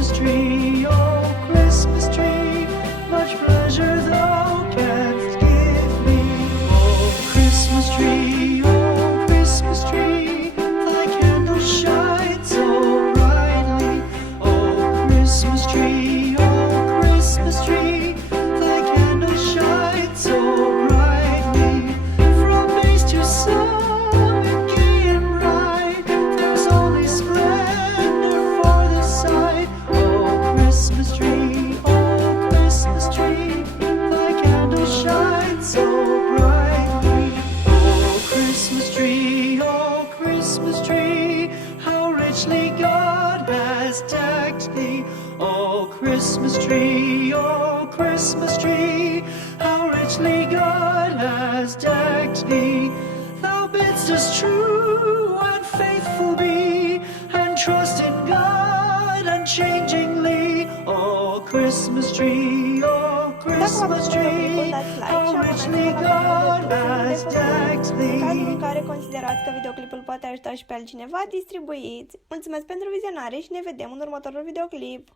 Christmas tree, oh Christmas tree, much pleasure thou canst give me. Oh Christmas tree, oh Christmas tree, thy candle shines so brightly. Oh Christmas tree, oh Christmas tree, thy candle shines so brightly. From base to summit, gay and bright, there's only splendor for the sight. Oh Christmas tree, thy candle shines so brightly. Oh Christmas tree, how richly God has decked thee. Oh Christmas tree, how richly God has decked thee. Thou bidst us true and faithful be, and trust in God unchangingly. Oh Christmas tree, how richly God has decked thee. În cazul în care considerați că videoclipul poate ajuta și pe altcineva, distribuiți. Mulțumesc pentru vizionare și ne vedem în următorul videoclip.